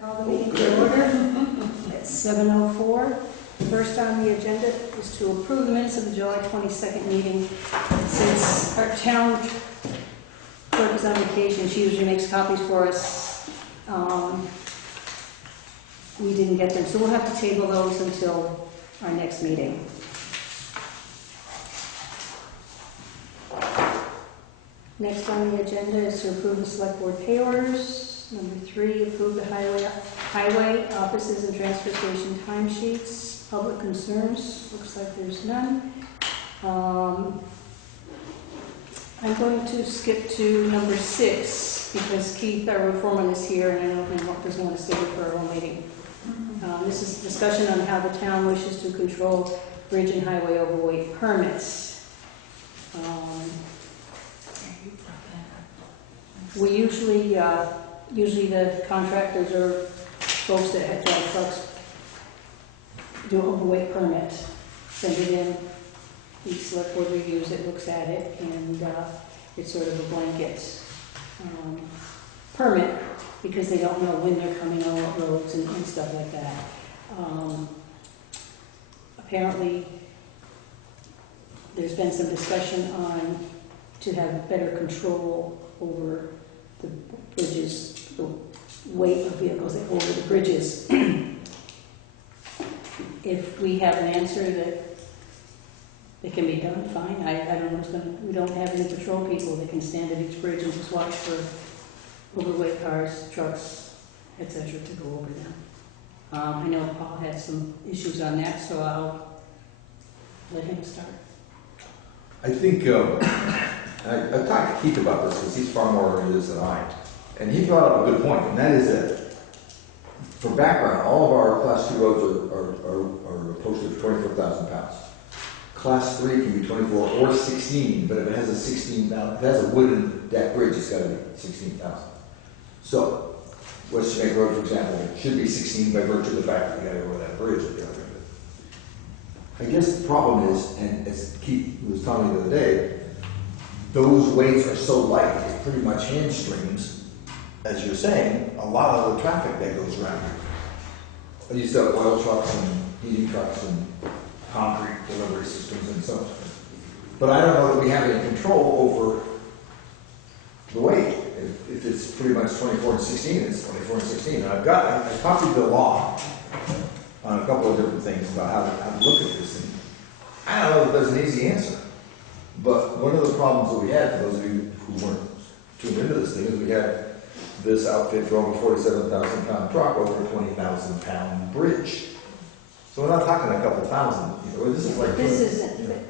Call the meeting to order at 7:04. First on the agenda is to approve the minutes of the July 22nd meeting. Since our town clerk is on vacation, she usually makes copies for us. We didn't get them, so we'll have to table those until our next meeting. Next on the agenda is to approve the select board pay orders. Number 3, approve the highway offices and transfer station timesheets. Public concerns, looks like there's none. I'm going to skip to number 6 because Keith, our foreman, is here and I know he doesn't want to stay here for our whole meeting. This is discussion on how the town wishes to control bridge and highway overweight permits. We usually the contractors are folks that have drive trucks do an overweight permit, send it in, each select board reviews it, looks at it, and it's sort of a blanket permit because they don't know when they're coming on what roads and stuff like that. Apparently, there's been some discussion on to have better control over the bridges, the weight of vehicles that go over the bridges. If we have an answer that it can be done, fine. I don't know what's going to, we don't have any patrol people that can stand at each bridge and just watch for overweight cars, trucks, etc. to go over them. I know Paul had some issues on that, so I'll let him start. I think I've talked to Keith about this because he's far more into this than I. And he brought up a good point, and that is that, for background, all of our Class 2 roads are posted for 24,000 pounds. Class 3 can be 24 or 16, but if it has a 16,000, if it has a wooden deck bridge, it's got to be 16,000. So, West Jamaica Road, for example, should be 16 by virtue of the fact that you got to go over that bridge. I guess the problem is, and as Keith was telling me the other day, those weights are so light, it pretty much hamstrings, as you're saying, a lot of the traffic that goes around here. I used to have oil trucks and heating trucks and concrete delivery systems and so on. But I don't know that we have any control over the weight. If it's pretty much 24 and 16, it's 24 and 16. And I copied the law on a couple of different things about how to look at this. And I don't know if there's an easy answer. But one of the problems that we had, for those of you who weren't tuned into this thing, is we had this outfit drove a 47,000 pound truck over a 20,000 pound bridge. So we're not talking a couple thousand. This is like this isn't. You know.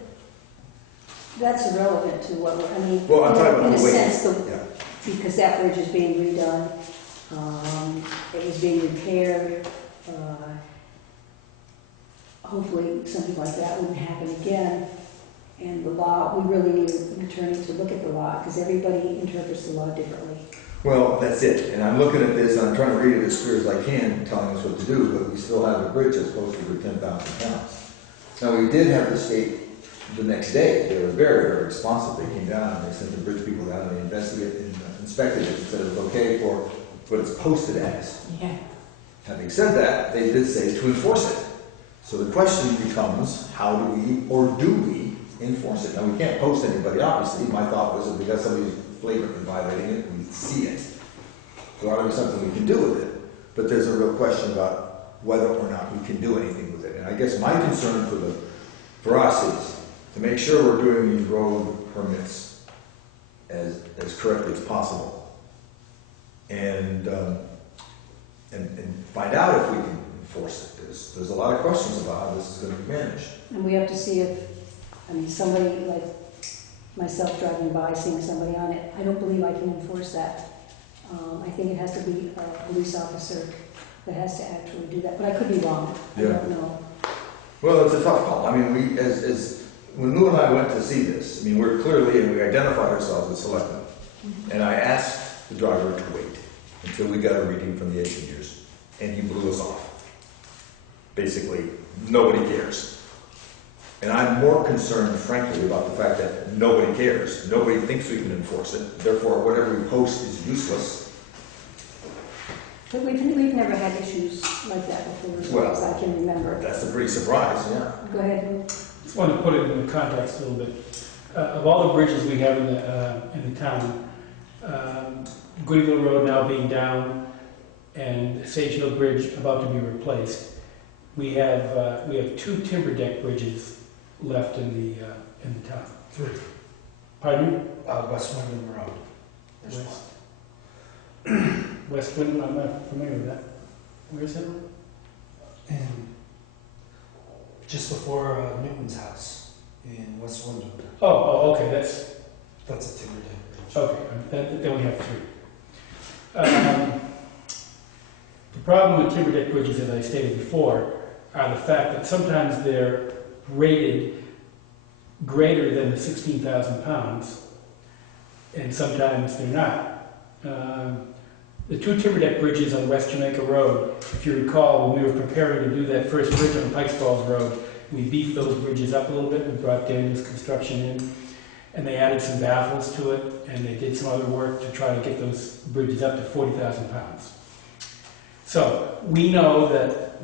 That's irrelevant to what we're. I mean, well, I'm talking about in the a weight. sense, because that bridge is being redone. It was being repaired. Hopefully, something like that wouldn't happen again. And the law, we really need an attorney to look at the law because everybody interprets the law differently. Well, that's it. And I'm looking at this and I'm trying to read it as clear as I can, telling us what to do, but we still have a bridge that's posted for 10,000 pounds. Now, we did have the state the next day. They were very, very responsive. They came down and they sent the bridge people down and they investigated and inspected it and said it was okay for what it's posted as. Yeah. Having said that, they did say to enforce it. So the question becomes, how do we, or do we, enforce it? Now, we can't post anybody, obviously. My thought was if we got somebody who's flagrantly violating it, we see it. So ought to be something we can do with it. But there's a real question about whether or not we can do anything with it. And I guess my concern for us is to make sure we're doing these road permits as correctly as possible. and find out if we can enforce it. There's a lot of questions about how this is going to be managed. And we have to see if, I mean, somebody like myself driving by, seeing somebody on it, I don't believe I can enforce that. I think it has to be a police officer that has to actually do that, but I could be wrong. I don't know. Well, it's a tough call. I mean, we, as when Lou and I went to see this, I mean, we're clearly, and we identified ourselves as selectmen. And I asked the driver to wait until we got a reading from the engineers, and he blew us off. Basically, nobody cares. And I'm more concerned, frankly, about the fact that nobody cares. Nobody thinks we can enforce it. Therefore, whatever we post is useless. But we've never had issues like that before, as far as I can remember. That's a pretty surprise, yeah. Go ahead, Lou. Just want to put it in the context a little bit. Of all the bridges we have in the town, Goodeville Road now being down and Sage Hill Bridge about to be replaced, we have 2 timber deck bridges left in the town. 3. Pardon me? West Wyndham Road. There's West. one. West Wyndham, I'm not familiar with that. Where is it? And just before Newton's house in West Wyndham. Oh, okay, that's That's a timber deck bridge. okay. Then we have 3. The problem with timber deck bridges, as I stated before, are the fact that sometimes they're rated greater than the 16,000 pounds, and sometimes they're not. The 2 timber deck bridges on West Jamaica Road, if you recall, when we were preparing to do that first bridge on Pikes Falls Road, we beefed those bridges up a little bit. We brought Daniels Construction in, and they added some baffles to it, and they did some other work to try to get those bridges up to 40,000 pounds. So we know that,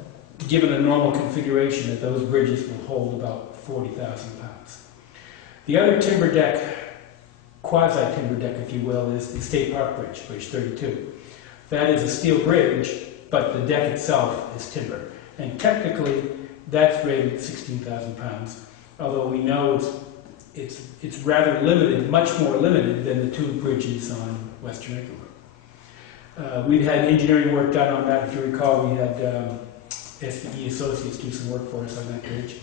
given a normal configuration, that those bridges will hold about 40,000 pounds. The other timber deck, quasi-timber deck, if you will, is the State Park Bridge, Bridge 32. That is a steel bridge, but the deck itself is timber. And technically, that's rated at 16,000 pounds, although we know it's rather limited, much more limited than the 2 bridges on West Jamaica Road. We've had engineering work done on that. If you recall, we had SVE Associates do some work for us on that bridge.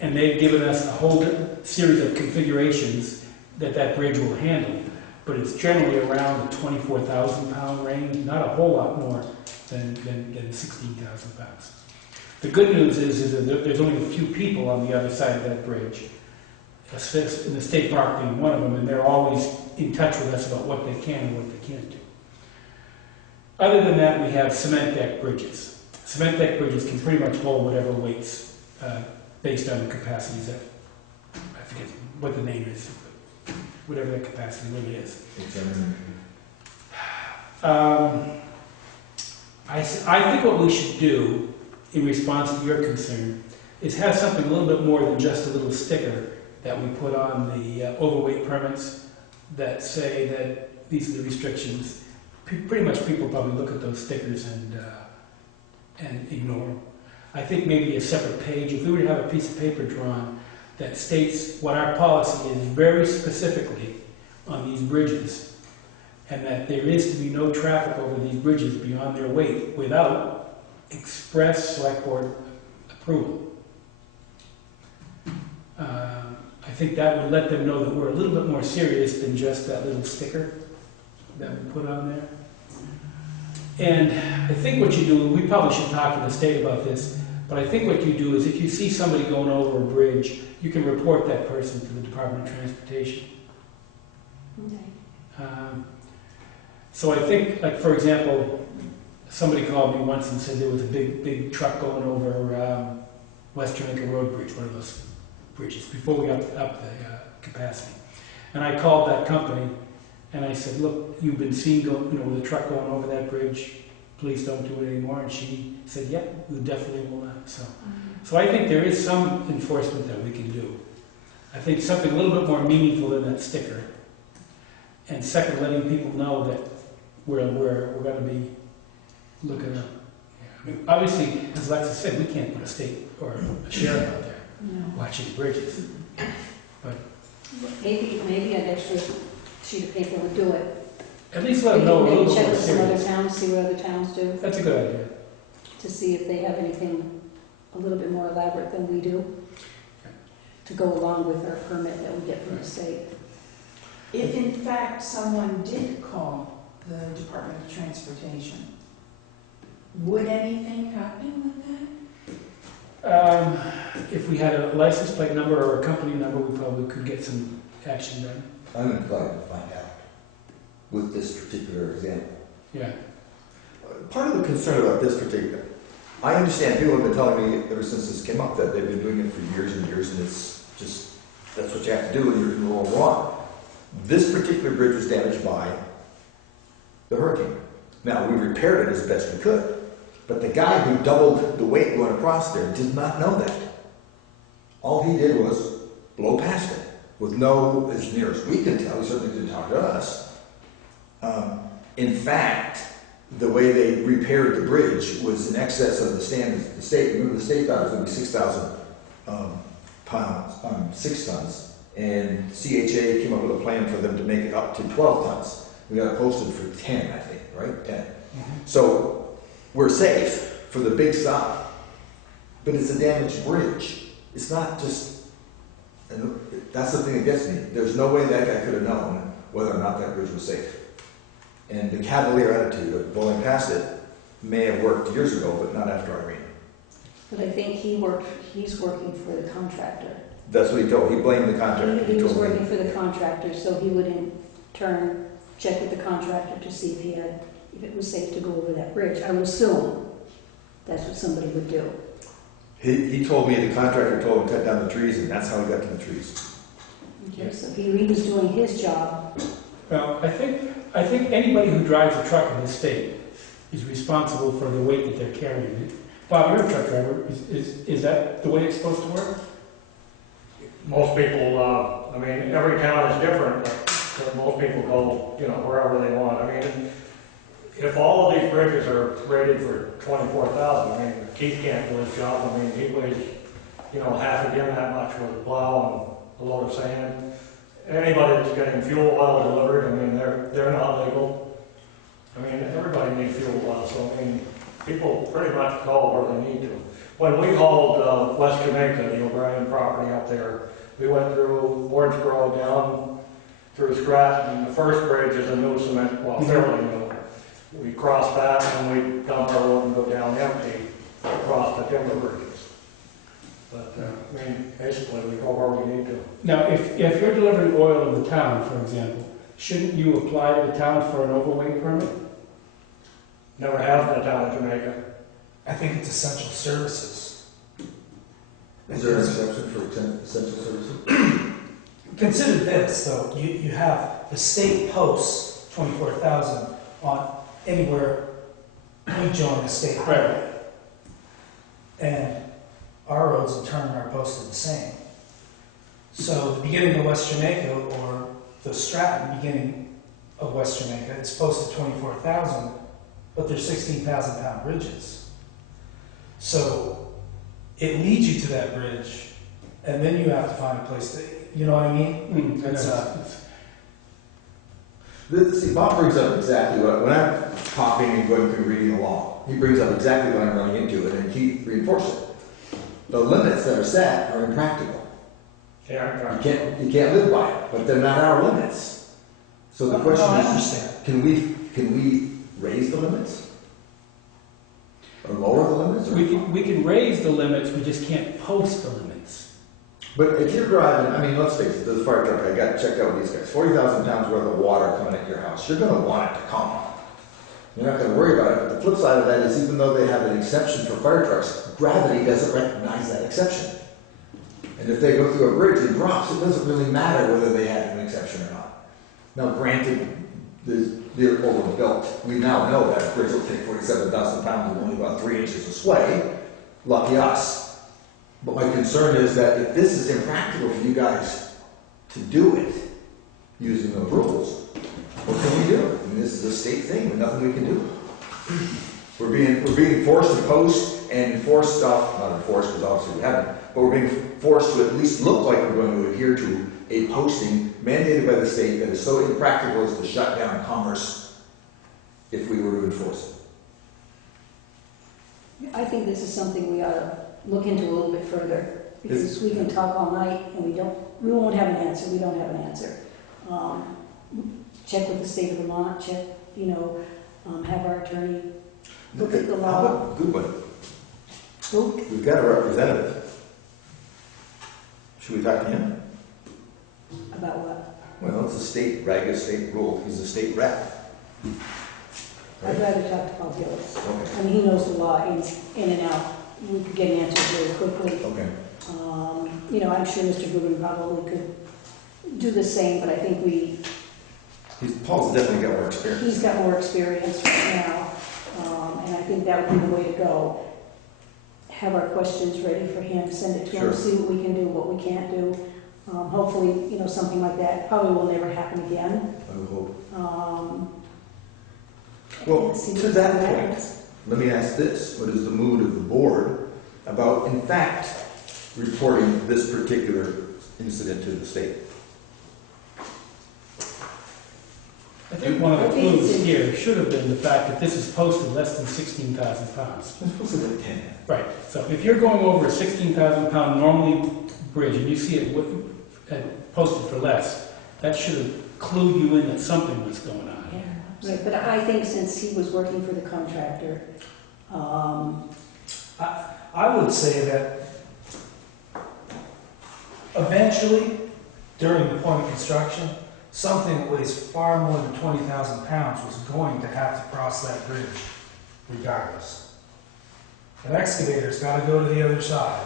And they've given us a whole series of configurations that bridge will handle. But it's generally around the 24,000 pound range, not a whole lot more than 16,000 pounds. The good news is that there's only a few people on the other side of that bridge, in the state park being one of them, and they're always in touch with us about what they can and what they can't do. Other than that, we have cement deck bridges. Cement deck bridges can pretty much hold whatever weights based on the capacities that, I forget what the name is, whatever that capacity limit is. I think what we should do in response to your concern is have something a little bit more than just a little sticker that we put on the overweight permits that say that these are the restrictions. Pretty much people probably look at those stickers and ignore them. I think maybe a separate page, if we were to have a piece of paper drawn that states what our policy is very specifically on these bridges, and that there is to be no traffic over these bridges beyond their weight without express select board approval. I think that would let them know that we're a little bit more serious than just that little sticker that we put on there. And I think what you do, we probably should talk to the state about this, but I think what you do is if you see somebody going over a bridge, you can report that person to the Department of Transportation. Okay. So I think, like for example, somebody called me once and said there was a big truck going over West Jamaica Road Bridge, one of those bridges, before we upped the capacity. And I called that company and I said, look, you've been seen with a truck going over that bridge, please don't do it anymore. And she said, yeah, we definitely will not. So I think there is some enforcement that we can do. I think something a little bit more meaningful than that sticker. And second, letting people know that we're going to be looking up. I mean, obviously, as Alexa said, we can't put a state or a sheriff out there watching bridges. But maybe an extra sheet of paper would do it. At least let them know a Maybe little check more with some other serious. towns, see what other towns do, That's a good idea. to see if they have anything a little bit more elaborate than we do, to go along with our permit that we get from the state. If in fact someone did call the Department of Transportation, would anything happen with that? If we had a license plate number or a company number, we probably could get some action done. I'm inclined to find out with this particular example. Yeah. Part of the concern about this particular, I understand people have been telling me ever since this came up that they've been doing it for years and years, and it's just, that's what you have to do and you're all wrong. This particular bridge was damaged by the hurricane. Now, we repaired it as best we could, but the guy who doubled the weight going across there did not know that. All he did was blow past it with no, as near as we can tell, he certainly didn't talk to us. In fact, the way they repaired the bridge was in excess of the standards. The state, remember the state thought it was going to be 6,000 pounds, 6 tons, and CHA came up with a plan for them to make it up to 12 tons. We got it posted for 10, I think, right? 10. So we're safe for the big stop, but it's a damaged bridge. It's not just, and that's the thing that gets me. There's no way that guy could have known whether or not that bridge was safe. And the cavalier attitude of blowing past it may have worked years ago, but not after Irene. But I think he's working for the contractor. That's what he told. He blamed the contractor. He was told me. working for the contractor, so he would in turn check with the contractor to see if it was safe to go over that bridge. I would assume that's what somebody would do. He told me the contractor told him to cut down the trees, and that's how he got to the trees. Okay, so he was doing his job. Well, I think anybody who drives a truck in this state is responsible for the weight that they're carrying. Bob, you're a truck driver. Is that the way it's supposed to work? Most people, I mean, every town is different, but most people go, you know, wherever they want. I mean, if all of these bridges are rated for 24,000, I mean, Keith can't do his job. I mean, he weighs, you know, half again that much with a plow and a load of sand. Anybody that's getting fuel oil delivered, I mean, they're not legal. I mean, everybody needs fuel oil, so I mean, people pretty much go where they need to. When we hauled West Jamaica, the O'Brien property up there, we went through Orange Grove down through Stratton, and the first bridge is a new cement, well, fairly new. We cross that and we dump our load and go down empty across the timber bridges. But, I mean, basically, we go where we need to. Now, if you're delivering oil in the town, for example, shouldn't you apply to the town for an overweight permit? Never have in the town of Jamaica. I think it's essential services. Is there an exception for essential services? Consider this, though. You have the state posts 24,000 on anywhere we join a state highway. And our roads in turn are posted the same. So the beginning of West Jamaica, or the Stratton beginning of West Jamaica, is posted 24,000, but they're 16,000 pound bridges. So it leads you to that bridge, and then you have to find a place to, you know what I mean? See, Bob brings up exactly what, when I'm talking and going through reading the law, he brings up exactly what I'm running into, and he reinforces it. The limits that are set are impractical. Yeah, You can't live by it, but they're not our limits. So the question I is, understand. can we raise the limits? Or lower the limits? Or We can raise the limits, we just can't post the limits. But if you're driving, I mean, let's face it, this fire truck, I got checked out with these guys, 40,000 pounds worth of water coming at your house, you're going to want it to come. You're not going to worry about it, but the flip side of that is even though they have an exception for fire trucks, gravity doesn't recognize that exception. And if they go through a bridge and drops, it doesn't really matter whether they had an exception or not. Now, granted, they're overbuilt. We now know that a bridge will take 47,000 pounds with only about 3 inches of sway. Lucky us. But my concern is that if this is impractical for you guys to do it using the rules, what can we do? I mean, this is a state thing, there's nothing we can do. We're being forced to post and enforce stuff, not enforce because obviously we haven't, but we're being forced to at least look like we're going to adhere to a posting mandated by the state that is so impractical as to shut down commerce if we were to enforce it. I think this is something we ought to look into a little bit further, because we can talk all night and we won't have an answer, we don't have an answer. Check with the state of Vermont, check, have our attorney look at the How law. about a good one? Who? We've got a representative. Should we talk to him? About what? Well, it's a state, regular state rule. He's a state rep. I'd rather talk to Paul Gillis. Okay. I mean, he knows the law in and out. We could get an answer very quickly. Okay. I'm sure Mr. Goodwin probably could do the same, but I think Paul's definitely got more experience. he's got more experience right now, and I think that would be the way to go. Have our questions ready for him, send it to him, Sure. see what we can do, what we can't do. Hopefully, something like that probably will never happen again. I would hope. Well, Well, to that point, let me ask this. What is the mood of the board about, in fact, reporting this particular incident to the state? I think one of the I think clues it's- here should have been the fact that this is posted less than 16,000 pounds. I'm supposed to be 10. Right, so if you're going over a 16,000 pound normally bridge and you see it posted for less, that should have clued you in that something was going on. Yeah, right, but I think since he was working for the contractor, I would say that eventually, during the point of construction, something that weighs far more than 20,000 pounds was going to have to cross that bridge, regardless. An excavator's got to go to the other side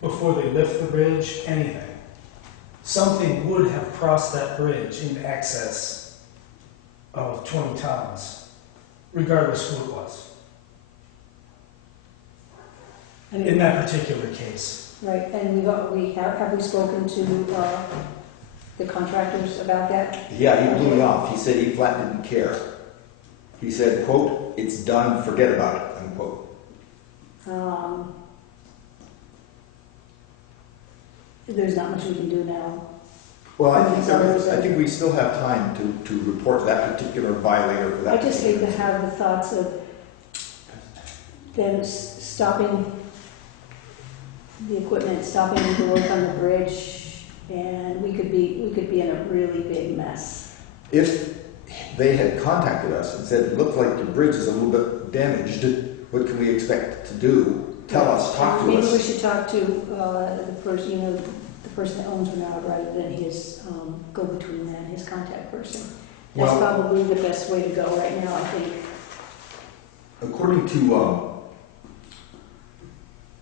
before they lift the bridge, anything. Something would have crossed that bridge in excess of 20 tons, regardless who it was, I mean, in that particular case. right, and have we spoken to the contractors about that? Yeah, he blew me off. He said he flat didn't care. He said, quote, "It's done, forget about it," unquote. There's not much we can do now. Well, I think we still have time to report that particular violator for that. I just hate to particular have the thoughts of them stopping the equipment, stopping the work on the bridge, and we could be in a really big mess. If they had contacted us and said, "It looks like your bridge is a little bit damaged, what can we expect to do? Tell us, talk to Maybe we us." should talk to the person that owns Renard rather than his go-between that, his contact person. That's Well- probably the best way to go right now, I think. According to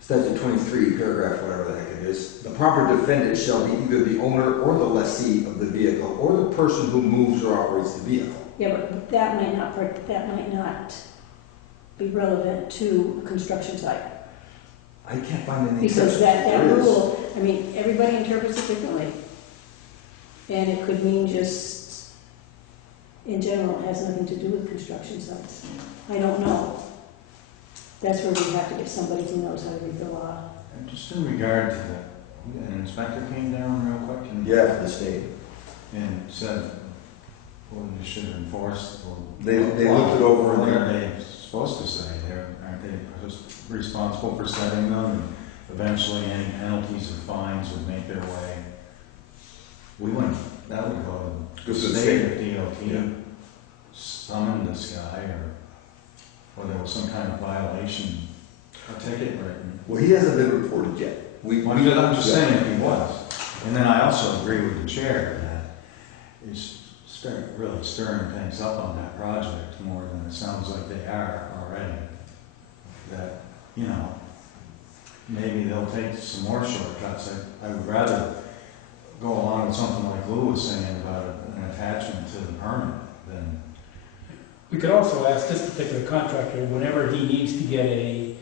Statute 23, paragraph whatever the heck it is, the proper defendant shall be either the owner or the lessee of the vehicle or the person who moves or operates the vehicle. Yeah, but that might not be relevant to a construction site. I can't find any Because exceptions. that There is. rule, I mean, everybody interprets it differently. And it could mean just, in general, it has nothing to do with construction sites. I don't know. That's where we have to get somebody who knows how to read the law. And just in regard to that, an inspector came down real quick and, Yeah, for the state. and said, well, you should enforce, or. They looked it over and What they're- are they supposed to say? Aren't they just responsible for setting them, and eventually any penalties or fines would make their way? We wouldn't, that would go to Go the to the state state. if DOT summoned this guy, or there was some kind of violation, a ticket written. Well, he hasn't been reported yet. I'm just saying if he was. And then I also agree with the chair that it's really stirring things up on that project more than it sounds like they are already. That, maybe they'll take some more shortcuts. I would rather go along with something like Lou was saying about an attachment to the permit than. We could also ask this particular contractor, whenever he needs to get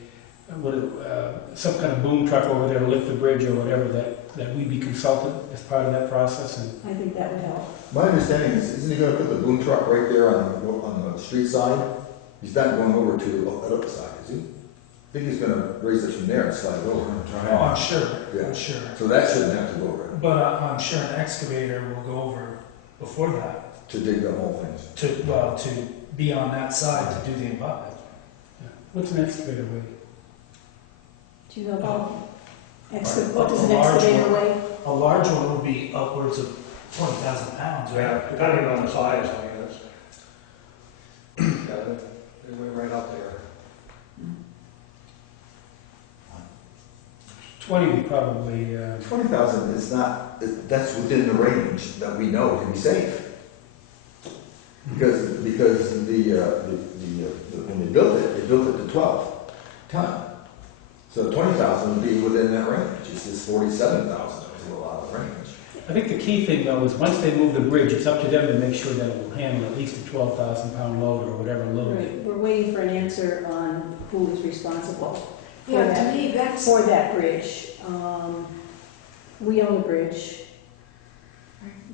some kind of boom truck over there to lift the bridge or whatever, that we be consulted as part of that process. And I think that would help. My understanding is, isn't he gonna put the boom truck right there on the street side? He's not going over to the other side, is he? I think he's gonna raise it from there and slide it over. Oh, I'm sure, Yeah. I'm sure. So that shouldn't have to go over But I'm sure an excavator will go over before that to dig the whole thing. to be on that side to do the abutment. What's an excavator weigh? Do you know about A what does an large excavator one. weigh? A large one will be upwards of 20,000 pounds, right? Yeah, depending on the size, I mean, it's, yeah, they're right up there. 20 would probably, 20,000 is not, that's within the range that we know can be safe. Because when they built it to 12 ton. So 20,000 would be within that range. It's just 47,000 that was a little out of range. I think the key thing though is once they move the bridge, it's up to them to make sure that it will handle at least a 12,000 pound load or whatever load. Right, we're waiting for an answer on who is responsible for Yeah, to that, me, that's, for that bridge. We own the bridge.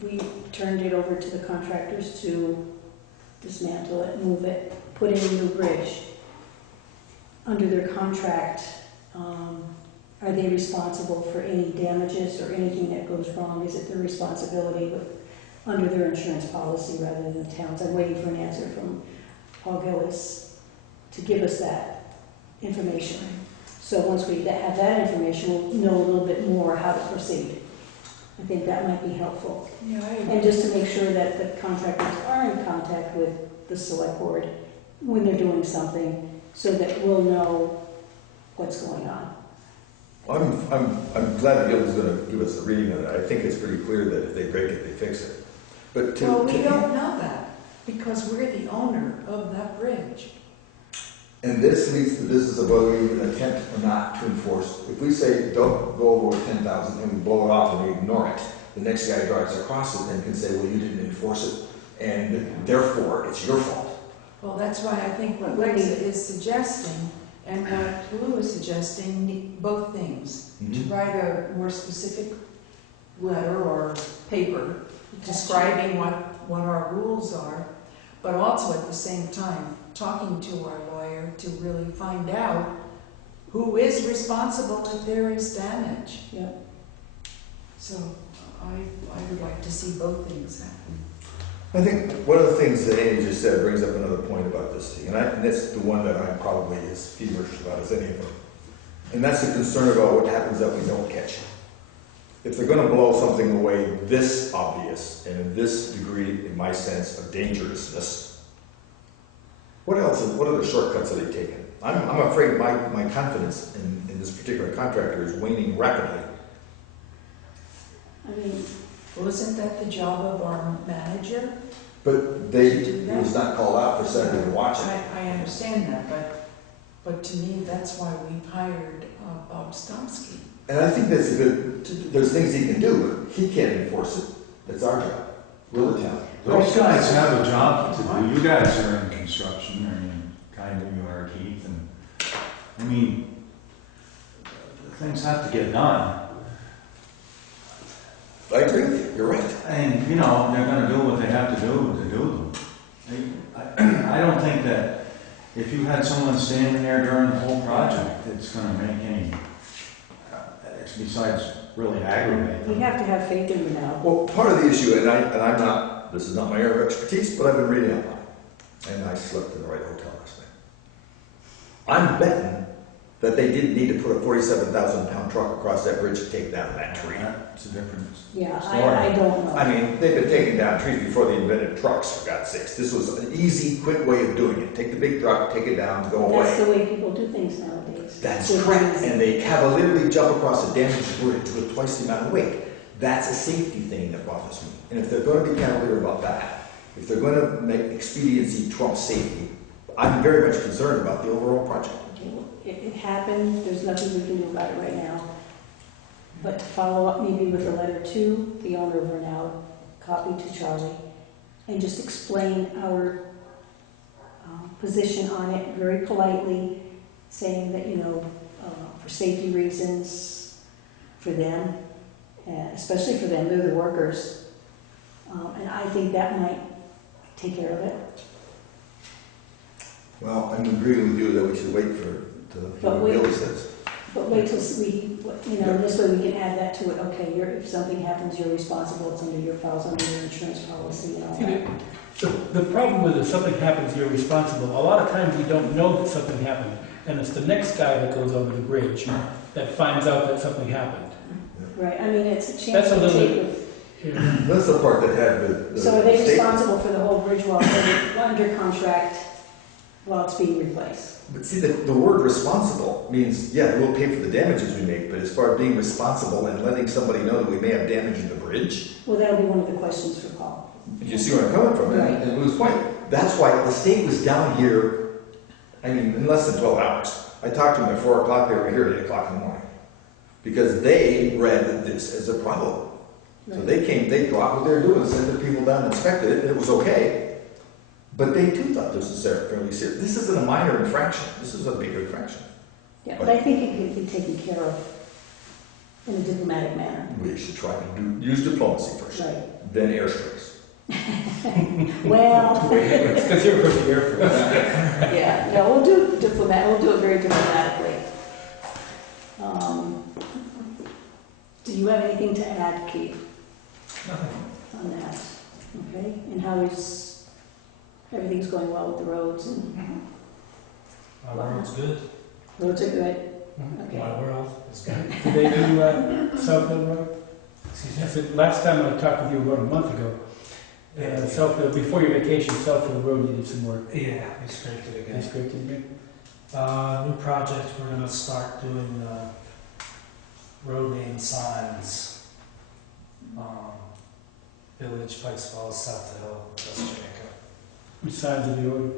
We turned it over to the contractors to dismantle it, move it, put in a new bridge. Under their contract, are they responsible for any damages or anything that goes wrong? Is it their responsibility under their insurance policy rather than the town's? I'm waiting for an answer from Paul Gillis to give us that information. So once we have that information, we'll know a little bit more how to proceed. I think that might be helpful. yeah, I And agree. just to make sure that the contractors are in contact with the select board when they're doing something, so that we'll know what's going on. I'm glad Gil's gonna give us a reading of it. I think it's pretty clear that if they break it, they fix it. But Well, we don't know that, because we're the owner of that bridge. and this leads to the business of whether we even attempt or not to enforce. If we say, don't go over 10,000 and we blow it off and we ignore it, the next guy drives across it and can say, well, you didn't enforce it, and therefore it's your fault. Well, that's why I think what Lexa is suggesting and what Lou is suggesting, both things. To write a more specific letter or paper describing what our rules are, but also at the same time talking to our lawyer to really find out who is responsible if there is damage. Yeah. So I would like to see both things happen. I think one of the things that Amy just said brings up another point about this thing, and that's the one that I'm probably as feverish about as any of them. And that's the concern about what happens that we don't catch. If they're gonna blow something away this obvious and in this degree, in my sense, of dangerousness, what else, what other shortcuts are they taking? I'm afraid my confidence in this particular contractor is waning rapidly. I mean, Well, isn't that the job of our manager? But he was not called out for Saturday to watch it. I understand that, but to me, that's why we've hired Bob Stomsky. And I think that's a good, there's things he can do, but he can't enforce it. That's our job. We're the town. Those guys have a job to do. You guys are in construction, I mean, kind of, you are, Keith, and, I mean, things have to get done. I agree with you, you're right. And, you know, they're gonna do what they have to do them. I don't think that if you had someone standing there during the whole project, it's gonna make any, besides really aggravate we them. have to have faith in them now. Well, part of the issue, and I'm not, this is not my area of expertise, but I've been reading up on it. And I slept in the right hotel last night. I'm betting that they didn't need to put a 47,000 pound truck across that bridge to take down that tree. That's a difference. Yeah, Story. I don't know. I mean, they've been taking down trees before they invented trucks, for God's sakes. This was an easy, quick way of doing it. Take the big truck, take it down, go That's away. the way people do things nowadays. That's They're correct. crazy. And they cavalierly jump across a damaged bridge with twice the amount of weight. That's a safety thing that bothers me. And if they're going to be cavalier about that, if they're going to make expediency trump safety, I'm very much concerned about the overall project. Okay, well, it happened, there's nothing we can do about it right now. But to follow up maybe with a letter to the owner of Renau, copy to Charlie, and just explain our position on it very politely, saying that, you know, for safety reasons, for them, especially for them, they're the workers. And I think that might take care of it. Well, I'm agreeing with you that we should wait for, to hear But what wait. Billy says. But wait till we, you know, this way we can add that to it, okay, if something happens, you're responsible, it's under your files, under your insurance policy and all that. The problem with if something happens, you're responsible. A lot of times we don't know that something happened, and it's the next guy that goes over the bridge that finds out that something happened. Right, I mean, it's a chance That's a to little take bit- with. Yeah. That's the part that had the. So are they state- responsible for the whole bridge while they're under contract while it's being replaced? But see, the word responsible means, yeah, we'll pay for the damages we make, but as far as being responsible and letting somebody know that we may have damage in the bridge, Well, that'll be one of the questions for Paul. you see where I'm coming from, Right. and Lou's point. That's why the state was down here, I mean, in less than 12 hours. I talked to them at 4 o'clock, they were here at 8 o'clock in the morning. Because they read this as a problem. So Right. they came, they dropped what they were doing, sent their people down and inspected it, and it was okay. But they too thought this was fairly serious. This isn't a minor infraction, this is a bigger infraction. Yeah, but I think it can be taken care of in a diplomatic manner. We should try to use diplomacy first, Right. then airstrikes. Well, It's because you're from the Air Force. yeah, no, we'll do it very diplomatically. Do you have anything to add, Keith, Nothing. on that? Okay, and how is, everything's going well with the roads and My world's good. roads are good? Okay. My world is good. Did they do Southfield Road? Excuse I me? said, last time I talked with you about a month ago, Southfield, before your vacation, Southfield Road needed some work. Yeah, we scraped it They again. scraped it again? New project, we're gonna start doing, road name signs. Village, Pikes Falls, South Hill, West Jamaica. Which sides of the order?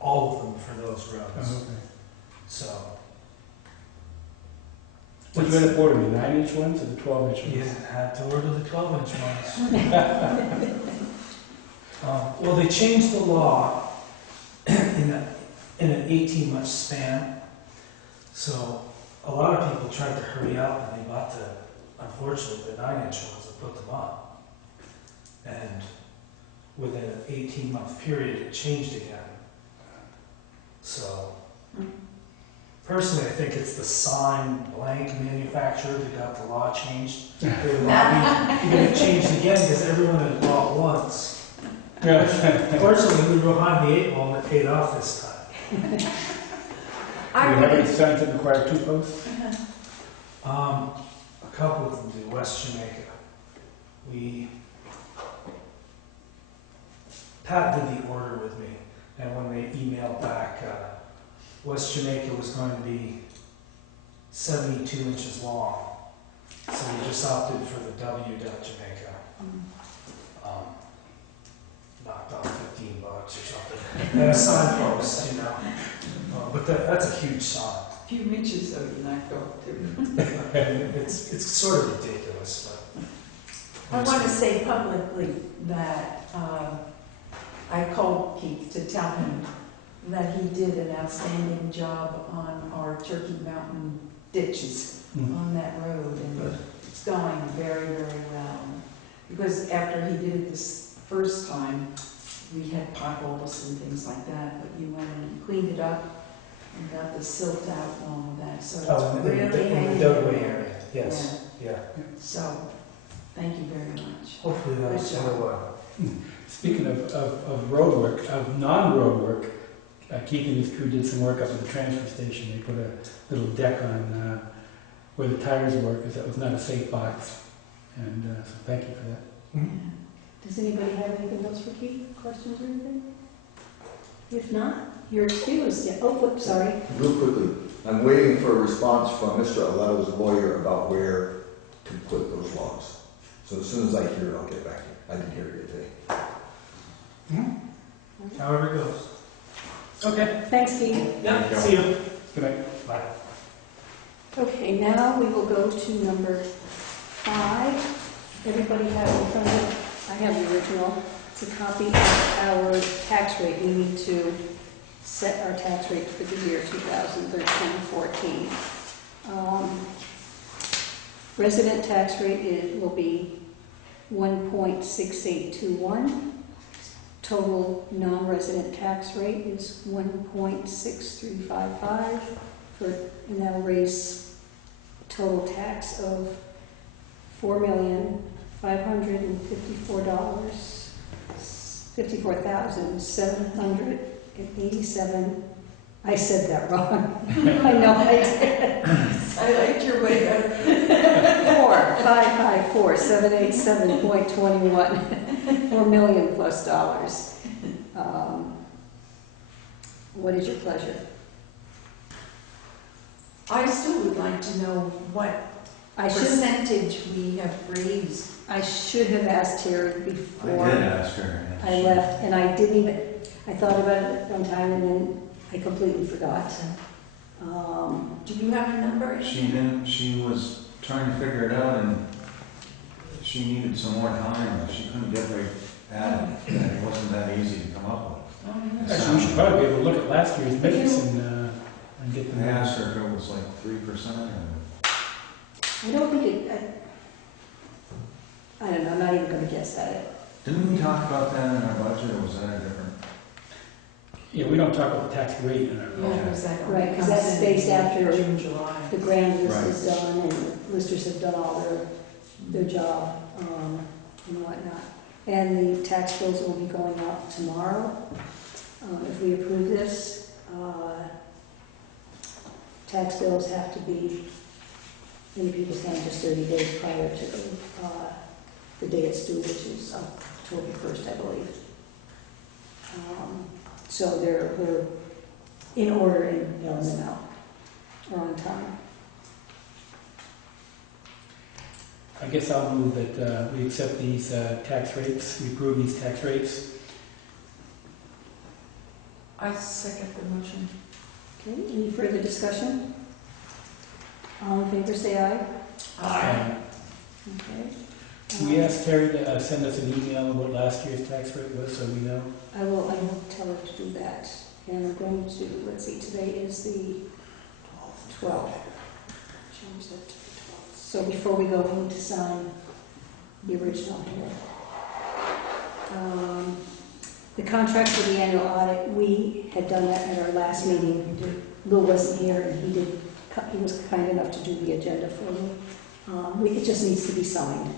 All of them for those Oh, roads, okay. so. What you end up ordering, the 9-inch ones or the 12-inch ones? Yeah, had to order the 12-inch ones. Well, they changed the law in an 18-month span. So a lot of people tried to hurry up and they bought unfortunately, the 9-inch ones and put them up. And within an 18-month period, it changed again. So personally, I think it's the sign blank manufacturer that got the law changed. They would not be getting it changed again because everyone had bought once. Fortunately, we were behind the 8 ball and it paid off this time. Do I you have any would, signs that require 2 posts? A couple of them do, West Jamaica. Pat did the order with me, and when they emailed back, West Jamaica was going to be 72 inches long. So we just opted for the W. Jamaica. Knocked off $15 or something. And a sign post, you know. But that's a huge sign. a few inches of you knocked off too. It's sort of ridiculous, but. I want to say publicly that I called Keith to tell him that he did an outstanding job on our Turkey Mountain ditches on that road, and it's going very, very well. Because after he did it this first time, we had potholes and things like that, but you went and cleaned it up and got the silt out and all of that, so Oh, it's in really the hanging. Dugway area, yes, yeah. So, thank you very much. Hopefully that'll Good settle job. well. Speaking of road work, of non-road work, Keith and his crew did some work up at the transfer station. They put a little deck on where the tires were, because that was not a safe box. And so thank you for that. Does anybody have anything else for Keith? Questions or anything? If not, you're excused. Yeah. Oh, whoops, sorry. Real quickly, I'm waiting for a response from Mr. Aletto's lawyer about where to put those logs. So as soon as I hear it, I'll get back to you. I didn't hear it today. However it goes. Okay. Thanks, Keith. Yeah, see you. Good night. Bye. Okay, now we will go to number 5. Everybody have in front of it, I have the original. It's a copy of our tax rate. We need to set our tax rate for the year 2013-14. Resident tax rate will be 1.6821. total non-resident tax rate is 1.6355 and that'll raise total tax of $4,787. I said that wrong. I know I did. I liked your way better. 4,554,787.21. $4 million plus dollars. What is your pleasure? I still would like to know what percentage we have raised. I should have asked Terry I before did ask her. and I she- left, and I didn't even, I thought about it one time and then I completely forgot. Do you have a number? She didn't, she was trying to figure it out and she needed some more time. She couldn't get right at it. And it wasn't that easy to come up Oh, with. yeah. Actually, we should probably be able to look at last year's minutes and get them. I asked her if it was like 3% or. I don't think it, I don't know, I'm not even gonna guess at it. Didn't we talk about that in our budget or was that a different? Yeah, we don't talk about the tax rate in our. Yeah, because that Right, 'cause comes that's in based after June, July. The grand list Right. is done and the listers have done all their job, and whatnot. And the tax bills will be going out tomorrow. If we approve this, tax bills have to be in the people's hand just 30 days prior to the day it's due, which is October 1st, I believe. So we're in order in mailing them out, or on time. I guess I'll move that we accept these tax rates, we approve these tax rates. I second the motion. Okay, any further discussion? All in favor, say aye. Okay. We asked Terry to send us an email of what last year's tax rate was, so we know. I will tell her to do that. And I'm going to, let's see, today is the 12th. Change that to the 12th. So before we go, we need to sign the original here. The contract for the annual audit, we had done that at our last meeting. Lou wasn't here, and he was kind enough to do the agenda for me. It just needs to be signed.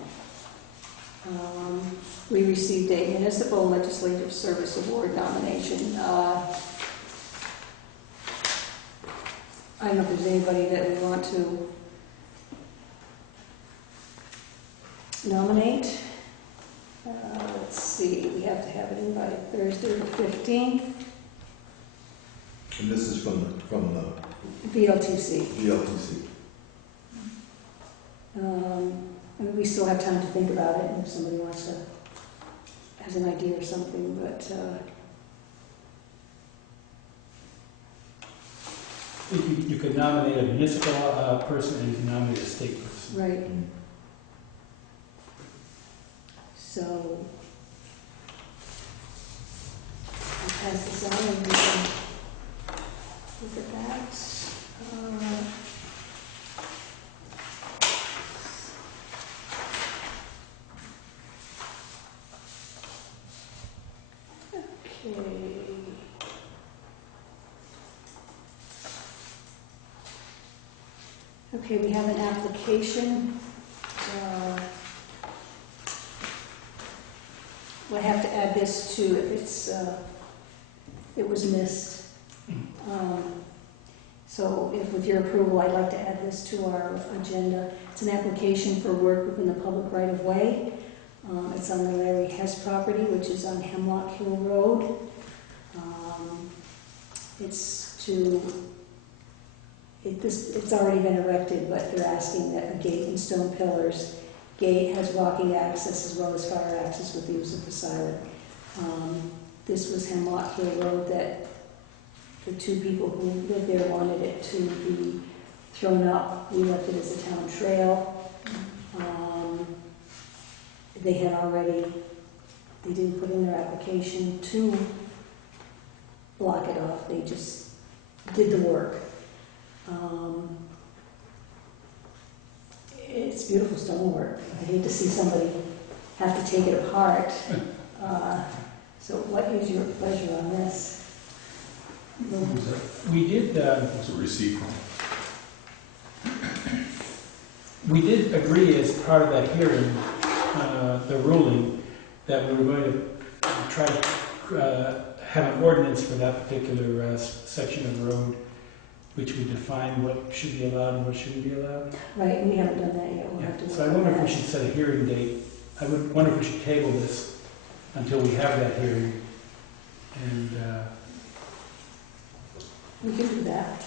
We received a Municipal Legislative Service Award nomination. I don't know if there's anybody that we want to nominate. Let's see, we have to have it in by Thursday the 15th. And this is from the VLTC. VLTC. I mean, we still have time to think about it, and if somebody wants to, has an idea or something, but, You could nominate a municipal person and you can nominate a state person. right. So, I'll pass this on and we can look at that. Okay, we have an application. We'll have to add this to, if it's, it was missed. So if with your approval, I'd like to add this to our agenda. It's an application for work within the public right-of-way. It's on the Larry Hess property, which is on Hemlock Hill Road. It's already been erected, but they're asking that a gate and stone pillars. Gate has walking access as well as fire access with the use of the siren. This was Hemlock Hill Road that the two people who lived there wanted it to be thrown up. We left it as a town trail. They didn't put in their application to block it off. They just did the work. It's beautiful stonework. I hate to see somebody have to take it apart. So what is your pleasure on this? We did, What's it received from? we did agree as part of that hearing, the ruling, that we were going to try to have an ordinance for that particular section of the road, which would define what should be allowed and what shouldn't be allowed. Right, we haven't done that yet, we'll have to. So I work on wonder if we that. should set a hearing date. I would wonder if we should table this until we have that hearing. And We can do that.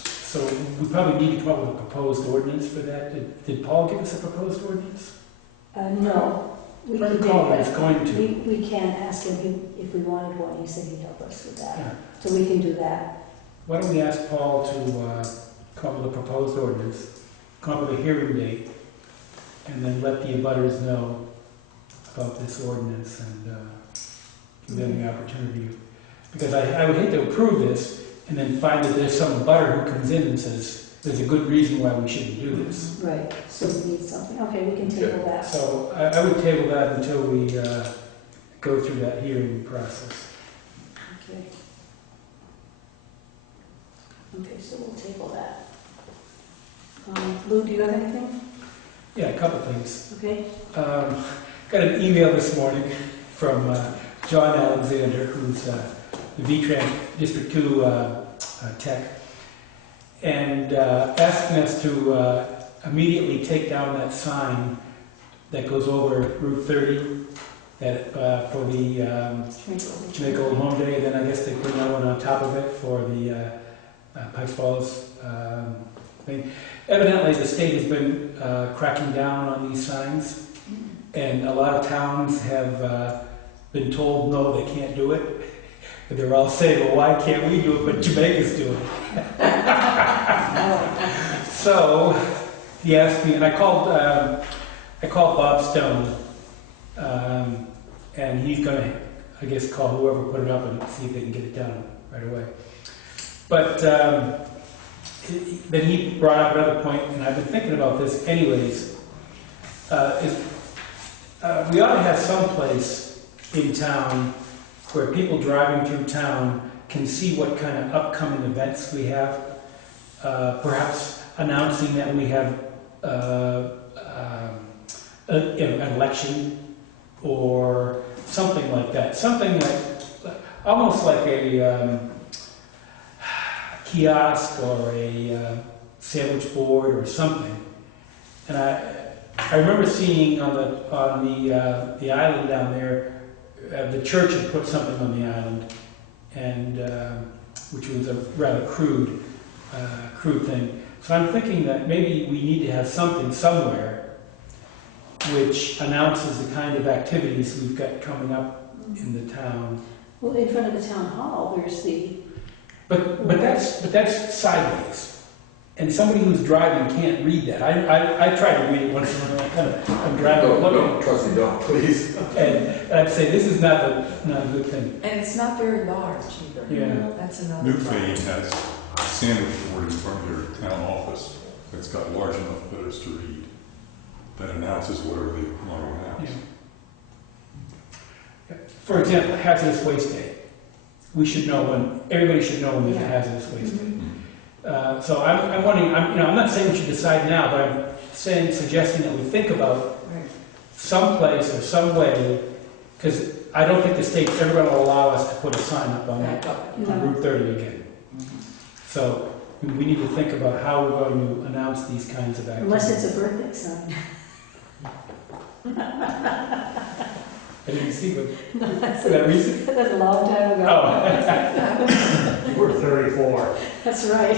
so we probably need to come up with a proposed ordinance for that. Did Paul give us a proposed ordinance? No, we I can recall he do was that. going to. We can ask him if we wanted one, he said he'd help us with Yeah. that. So we can do that. Why don't we ask Paul to come up with a proposed ordinance, come up with a hearing date, and then let the abutters know about this ordinance and give them the opportunity. Because I would hate to approve this and then find that there's some abutter who comes in and says, there's a good reason why we shouldn't do this. Right, so we need something, okay, we can table that. So I would table that until we go through that hearing process. Okay. Okay, so we'll table that. Lou, do you have anything? Yeah, a couple things. Okay. Got an email this morning from John Alexander, who's the VTrans District 2 tech, and asking us to immediately take down that sign that goes over Route 30 that, for the Jamaica Old Home Day, and then I guess they put another one on top of it for the Pikes Falls thing. Evidently, the state has been cracking down on these signs, and a lot of towns have been told no, they can't do it. But they're all saying, well, why can't we do it, but Jamaica's doing it? So he asked me, and I called Bob Stone, and he's going to, I guess, call whoever put it up and see if they can get it done right away. But then he brought up another point, and I've been thinking about this anyways. We ought to have some place in town where people driving through town can see what kind of upcoming events we have. Perhaps announcing that we have an election or something like that. Something like, almost like a kiosk or a sandwich board or something. And I remember seeing on the island down there, the church had put something on the island, and which was a rather crude thing. So I'm thinking that maybe we need to have something somewhere which announces the kind of activities we've got coming up in the town. Well, in front of the town hall, there's the... But that's sideways. And somebody who's driving can't read that. I try to read it once in a while. I'm driving, looking. Don't, trust me, don't, please. And I'd say this is not a good thing. And it's not very large either. Yeah. That's another Newfane problem. has a sandwich board in front of their town office that's got large enough letters to read that announces whatever they want to announce. Yeah. For example, hazardous waste day. We should know when, everybody should know when there's a Yeah. hazardous waste day. So I'm wondering, I'm not saying we should decide now, but I'm suggesting that we think about Right. some place or some way, because I don't think the state's ever going to allow us to put a sign up on Back up. on Route 30 again. So we need to think about how we're going to announce these kinds of activities. Unless it's a birthday sign. I didn't see what, That's for that reason. a long time ago. Oh. You were 34. That's right.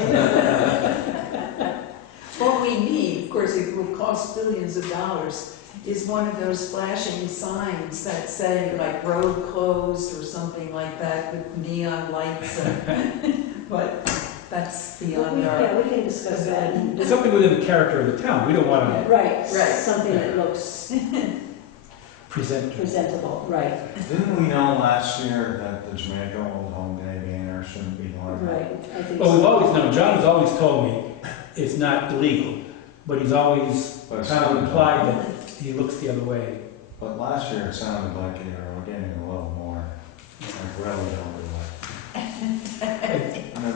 What we need, of course, it will cost billions of dollars, is one of those flashing signs that say like road closed or something like that with neon lights. But that's beyond our. Yeah, we can discuss that. Something within the character of the town. We don't want to Right, Right. something that looks present. presentable, right, Didn't we know last year that the Jamaica Old Home Day banner shouldn't be large? right, I think Well, we've so. always known, John has always told me it's not illegal, but he's always But it kind of sounded implied that he looks the other way. But last year it sounded like they were getting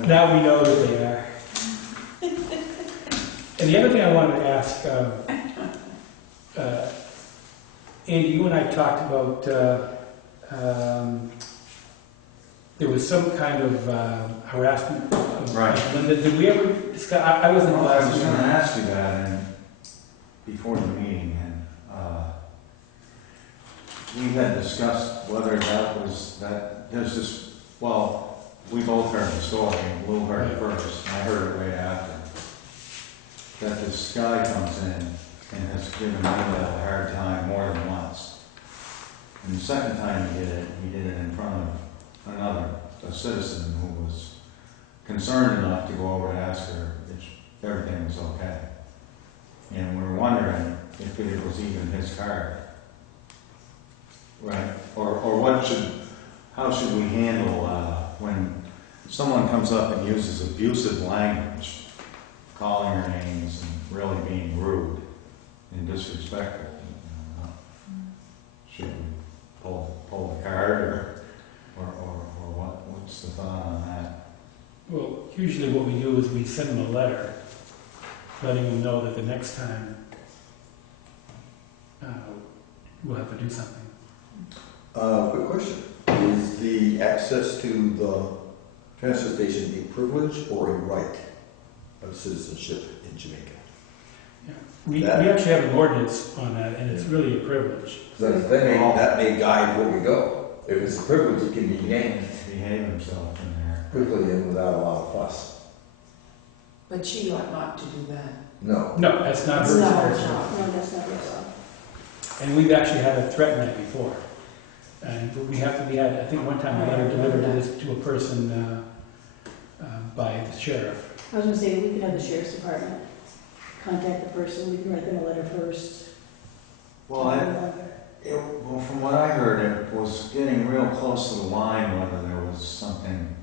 Now we know that they are. And the other thing I wanted to ask, Andy, you and I talked about, there was some kind of harassment of Right. Linda. Did we ever discuss, I wasn't Well, I last was week. gonna ask you that before the meeting, and we had discussed whether there's this, well, we both heard the story, and Lou heard it first, and I heard it way after. That this guy comes in and has given me a hard time more than once. And the second time he did it in front of a citizen who was concerned enough to go over to ask her if everything was okay. And we were wondering if it was even his car. Right? Or how should we handle when someone comes up and uses abusive language, calling her names and really being rude and disrespectful? Should we pull the card or what's the thought on that? Well, usually what we do is we send them a letter letting them know that the next time we'll have to do something. Quick question. Is the access to the transfer station a privilege or a right of citizenship in Jamaica? We actually have an ordinance on that, and it's really a privilege. That may guide where we go. If it's a privilege, it can be named Behave himself in there. quickly and without a lot of fuss. But she ought not to do that. No. No, that's not It's her not her responsibility. job. No, that's not right. And we've actually had a threat that before. And we had, I think one time a letter delivered to a person by the sheriff. I was gonna say, we could have the sheriff's department contact the person, we can write them a letter first. Well, well, from what I heard, it was getting real close to the line whether there was something,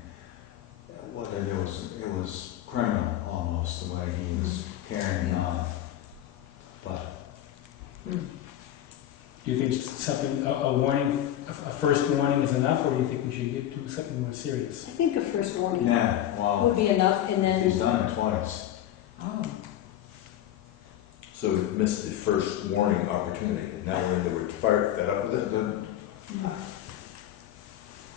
it was criminal almost the way he was carrying on. But Do you think something, a warning, a first warning is enough, or do you think we should do something more serious? I think a first warning yeah, well, would be enough, and then. he's done it twice. Oh. So we missed the first warning opportunity. Now we're in the we're fired fed up with it.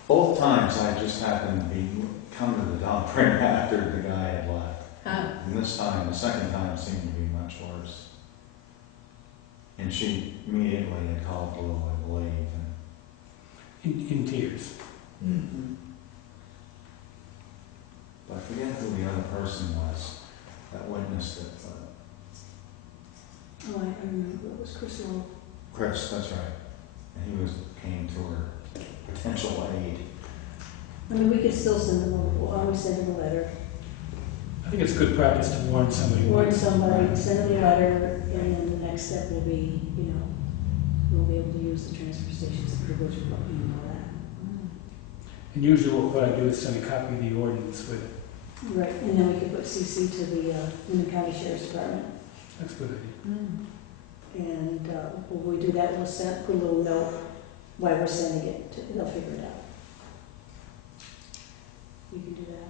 Both times I just happened to come to the dump right after the guy had left. And this time, the second time seemed to be much worse. And she immediately had called Blue, I believe. In tears. Mm-hmm. But I forget who the other person was that witnessed it. But Oh, I remember, it was Chris Lowe. Chris, that's right. And he came to her potential aid. I mean, we could still send them, we'll always send them a letter. I think it's good practice to warn somebody. Warn somebody, send them a letter, and then the next step will be, we'll be able to use the transfer station's privilege of letting you know that. And usually what I do is send a copy of the ordinance with it. Right, and then we could put CC to the Newman County Sheriff's Department. That's a good idea. And when we do that, we'll put a little note why we're sending it, they'll figure it out. You can do that.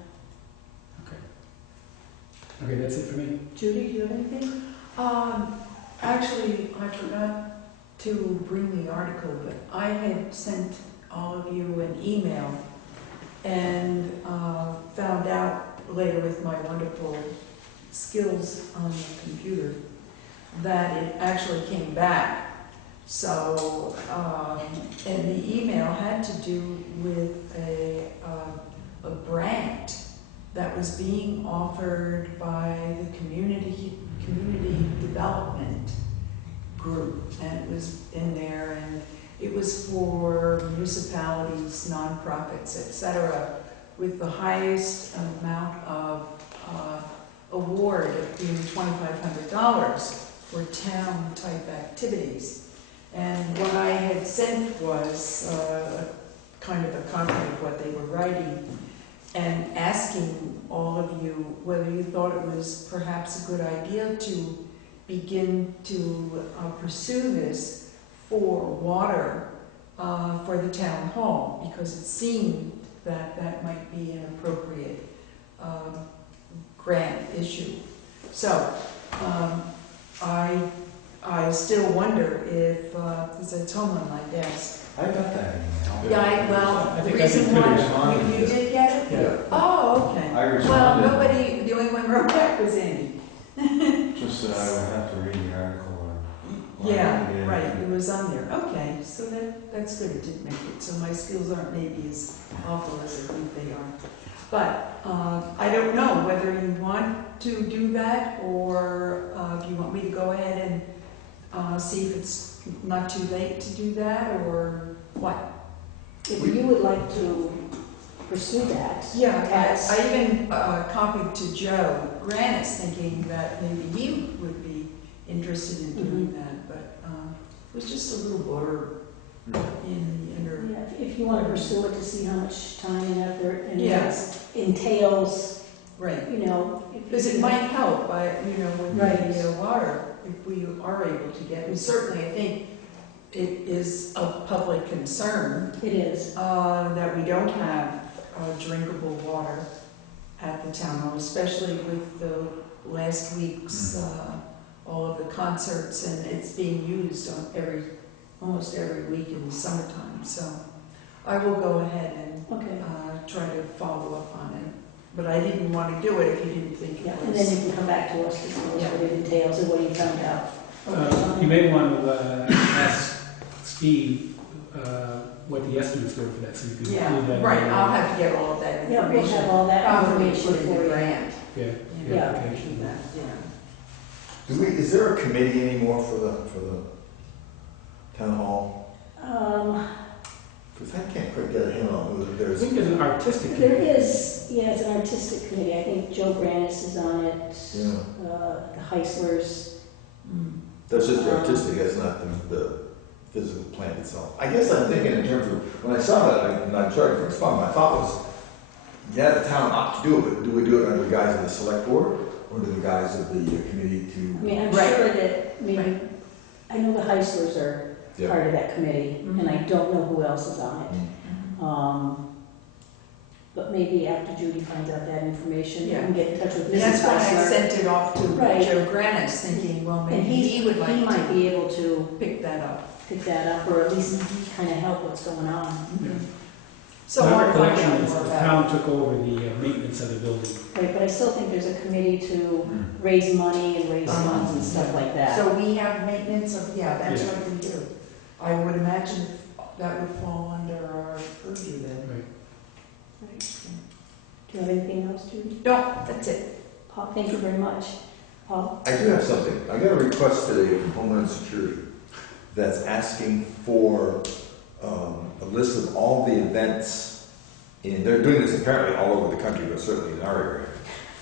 Okay, that's it for me. Judy, do you have anything? Actually, I forgot to bring the article, but I had sent all of you an email and found out later with my wonderful skills on the computer that it actually came back. So, and the email had to do with a grant that was being offered by the community development group, and it was in there, and it was for municipalities, nonprofits, etc., with the highest amount of award of being $2,500 for town-type activities. And what I had sent was kind of a copy of what they were writing, and asking all of you whether you thought it was perhaps a good idea to begin to pursue this for water for the town hall, because it seemed that that might be an appropriate grant issue. So, I still wonder if, because it's home on my desk. I got that email. Yeah, well, I the think I reason could why, respond to you it. did get it? Yeah. Oh, okay. I Well, responded. nobody, the only one wrote back was Andy. Just that I would have to read the article or. Yeah, right, it was on there. Okay, so that's good, it didn't make it. So my skills aren't maybe as awful as I think they are. But I don't know whether you want to do that or if you want me to go ahead and see if it's not too late to do that or what. If you would like to pursue that. Yeah, as- I even copied to Joe Grannis thinking that maybe he would be interested in doing that, but it was just a little blurb in the under. Yeah, if you want to pursue it to see how much time and effort and Yes. what entails, Right. you know. Because it might help, you know, with Right. the water, if we are able to get, and certainly I think it is of public concern It is. that we don't have drinkable water at the town hall, especially with the last week's, all of the concerts, and it's being used on almost every week in the summertime, so I will go ahead and Okay. try to follow up on it. But I didn't want to do it if you didn't think Yeah, it and then was. you can come back to us to tell us Yeah. what it entails and what you found out. You may want to ask Steve what the estimates were for that, so you can Yeah, include that. right, in I'll have to get all of that Yeah, we'll information. have all that Probably information put in for the you. grant. Yeah, Yeah. Yeah. application. That, yeah. Is there a committee anymore for the town hall? Because I can't quite get a handle on whether I there's. think there's an artistic. There is, yeah, it's an artistic committee. I think Joe Grannis is on it, Yeah, the Heislers. Mm. that's just the artistic, that's not the physical plant itself. I guess I'm thinking in terms of, when I saw that, I'm not sure to respond, my thought was, yeah, the town ought to do it, but do we do it under the guise of the select board? Or do the guise of the committee I to? mean, I'm Right. sure that, maybe, Right. I know the Heislers are Yeah. part of that committee, and I don't know who else is on it. Mm. But maybe after Judy finds out that information, you Yeah. can get in touch with And Mrs. that's why I Heisler. sent it off to Right. Joe Grannis, thinking, well, And maybe he would like he might to be able to pick that up. pick that up, or at least kind of help what's going on. So My I'll find recollection out is more the about town took over the maintenance of the building. Right, but I still think there's a committee to raise money and raise Uh-huh. funds and stuff like it. that. So we have maintenance of, yeah, that's Yeah. what we do. I would imagine that would fall under our purview then. Right. Right. Do you have anything else, Judy? No, that's it. Paul, thank you very much. Paul? I do have something. I got a request today from Homeland Security that's asking for a list of all the events, and they're doing this apparently all over the country, but certainly in our area.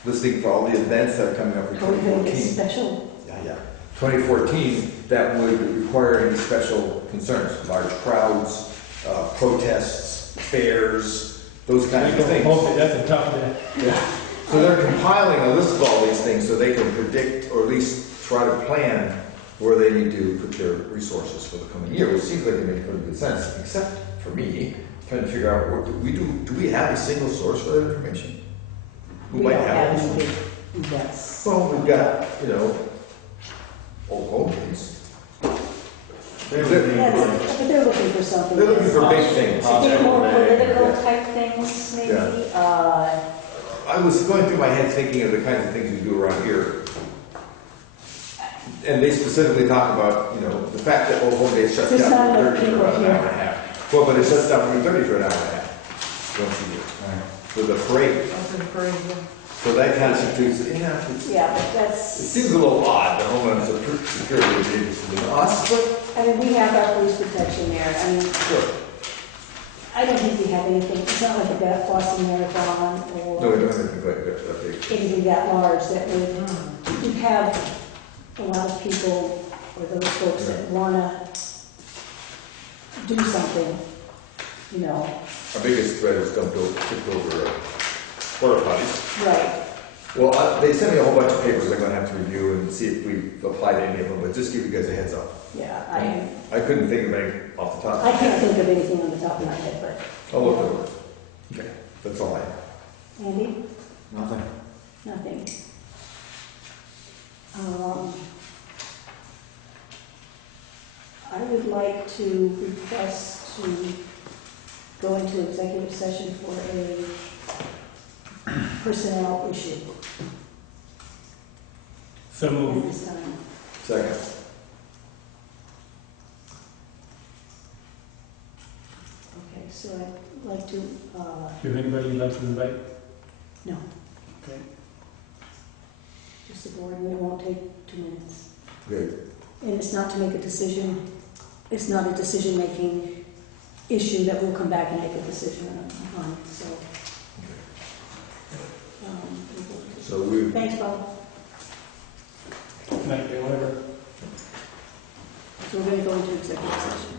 Listing for all the events that are coming up for Are we going to get 2014. special? Yeah. 2014, that would require any special concerns, large crowds, protests, fairs, those kinds of things. Hopefully, that's a tough day. Yeah. So they're compiling a list of all these things so they can predict, or at least try to plan where they need to put their resources for the coming year, which seems like it makes pretty good sense, except for me, trying to figure out what do we do. Do we have a single source for that information? Who We might don't have it? any big events. Well, we've got, Old Home Days. Yeah, but they're looking for something. They're looking for big things. I think more political Yeah. type things, maybe. Yeah. I was going through my head thinking of the kinds of things we do around here. And they specifically talk about, the fact that Old Home Day shuts There's down not from enough 30 for people about an here. hour and a half. Well, but it shuts down from 30 for an hour and a half once a year for the parade. Over the parade, yeah. So that constitutes, Yeah, but it that's, seems a little odd that Homeland Security would be interested in us, but I mean, we have our police protection there. I mean, sure. I don't think we have anything, it's not like a Boston Marathon No, we or don't have anything quite that big. anything that large that would, you have a lot of people or those folks that wanna do something, Our biggest threat is tipped over porta potties. right. Well, they sent me a whole bunch of papers I'm gonna have to review and see if we apply to any of them, but just give you guys a heads up. Yeah, I couldn't think of any off the top. I can't think of anything on the top of my head, but I'll look over it. Okay, that's all I have. Andy? Nothing. Nothing. I would like to request to go into executive session for a personnel issue So at moved. this time. Second. Okay, so I'd like to, Do you have anybody you'd like to invite? no, Okay. just the board, and it won't take 2 minutes. Good. And it's not to make a decision, it's not a decision-making issue that we'll come back and make a decision on, so. So we, Thanks, Bob. Might be whatever. So we're going to go into executive session.